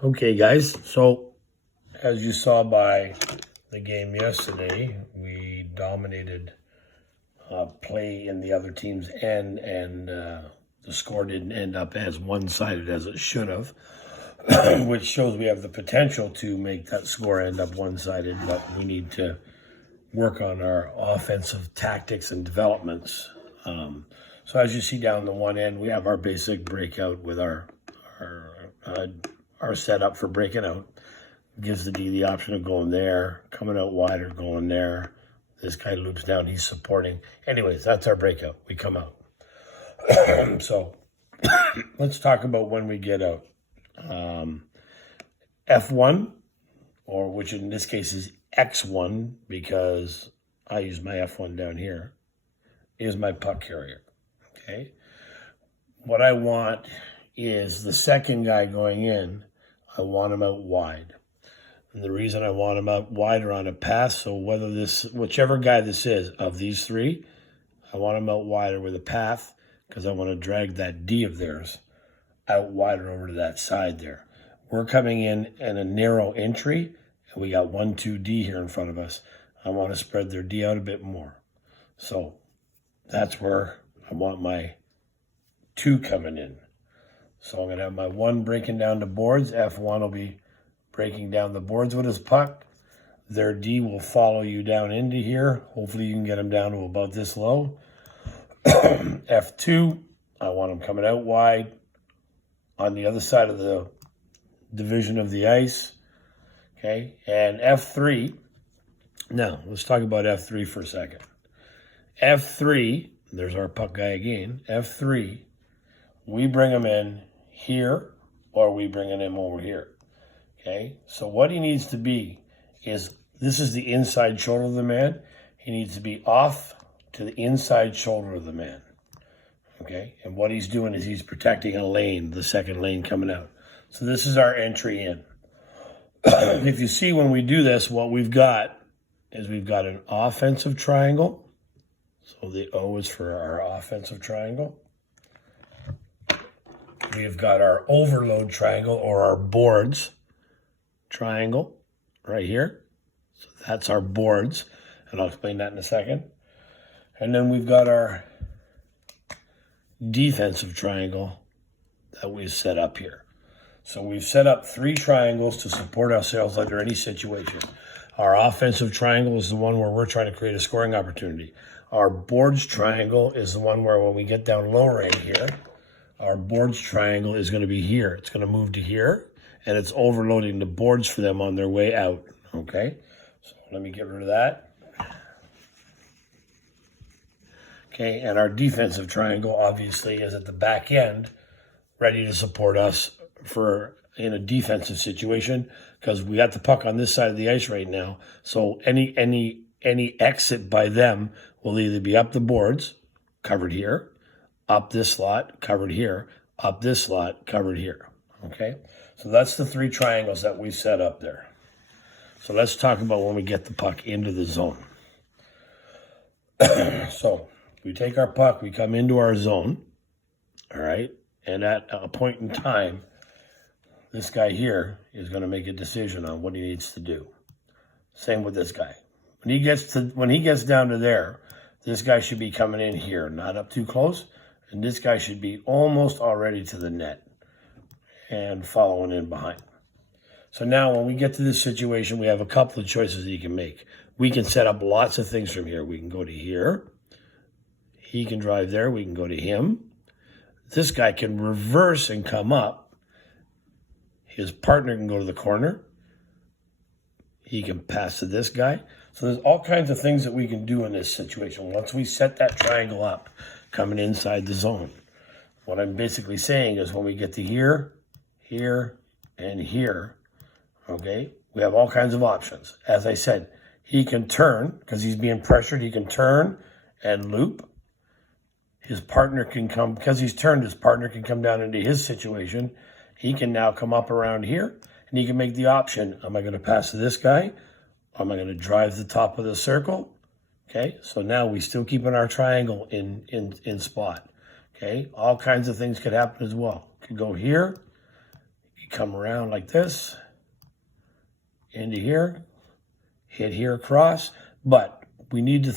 Okay, guys, so as you saw by the game yesterday, we dominated play in the other team's end, and the score didn't end up as one-sided as it should have, which shows we have the potential to make that score end up one-sided, but we need to work on our offensive tactics and developments. So as you see down the one end, we have our basic breakout with our setup for breaking out. Gives the D the option of going there, coming out wide or going there. This guy loops down, he's supporting. Anyways, that's our breakout. We come out. So let's talk about when we get out. F1, or which in this case is X1, because I use my F1 down here, is my puck carrier. Okay. What I want is the second guy going in, I want him out wide. And the reason I want him out wide or on a pass, so whichever guy this is of these three, I want him out wider with a path because I want to drag that D of theirs out wider over to that side there. We're coming in a narrow entry, and we got 1-2D here in front of us. I want to spread their D out a bit more. So that's where I want my 2 coming in. So I'm going to have my 1 breaking down the boards. F1 will be breaking down the boards with his puck. Their D will follow you down into here. Hopefully you can get him down to about this low. F2, I want him coming out wide on the other side of the division of the ice. Okay, and F3, now let's talk about F3 for a second. F3, there's our puck guy again. F3, we bring him in here or we bring him over here. Okay, so what he needs to be is, this is the inside shoulder of the man. He needs to be off to the inside shoulder of the man. Okay, and what he's doing is he's protecting a lane, the second lane coming out. So this is our entry in. If you see when we do this, what we've got is we've got an offensive triangle. So the O is for our offensive triangle. We've got our overload triangle, or our boards triangle right here. So that's our boards, and I'll explain that in a second. And then we've got our defensive triangle that we've set up here. So we've set up 3 triangles to support ourselves under any situation. Our offensive triangle is the one where we're trying to create a scoring opportunity. Our boards triangle is the one where when we get down low right here, our boards triangle is going to be here. It's going to move to here, and it's overloading the boards for them on their way out. Okay, so let me get rid of that. Okay, and our defensive triangle obviously is at the back end, ready to support us in a defensive situation, because we got the puck on this side of the ice right now. So any exit by them will either be up the boards, covered here, up this slot, covered here, up this slot, covered here. Okay, so that's the 3 triangles that we set up there. So let's talk about when we get the puck into the zone. So we take our puck, we come into our zone, all right, and at a point in time, this guy here is going to make a decision on what he needs to do. Same with this guy. When he gets down to there, this guy should be coming in here, not up too close, and this guy should be almost already to the net and following in behind. So now when we get to this situation, we have a couple of choices that you can make. We can set up lots of things from here. We can go to here. He can drive there. We can go to him. This guy can reverse and come up. His partner can go to the corner. He can pass to this guy. So there's all kinds of things that we can do in this situation once we set that triangle up coming inside the zone. What I'm basically saying is when we get to here, here, and here, okay, we have all kinds of options. As I said, he can turn, because he's being pressured, he can turn and loop. His partner can come, because he's turned, his partner can come down into his situation. He can now come up around here, and he can make the option, am I going to pass to this guy? Or am I going to drive the top of the circle? Okay, so now we still keeping our triangle in spot. Okay, all kinds of things could happen as well. Could go here, come around like this, into here, hit here across, but we need to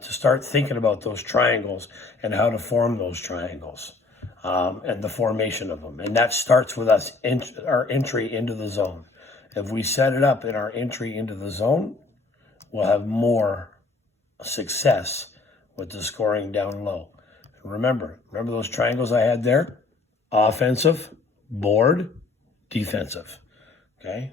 start thinking about those triangles and how to form those triangles and the formation of them. And that starts with us, our entry into the zone. If we set it up in our entry into the zone, we'll have more success with the scoring down low. Remember those triangles I had there? Offensive, board, defensive. Okay?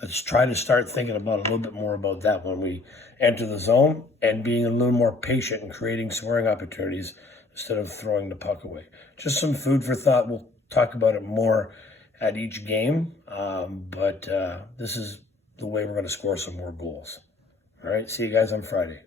Let's try to start thinking about a little bit more about that when we enter the zone and being a little more patient and creating scoring opportunities instead of throwing the puck away. Just some food for thought. We'll talk about it more at each game, but this is the way we're going to score some more goals. All right, see you guys on Friday.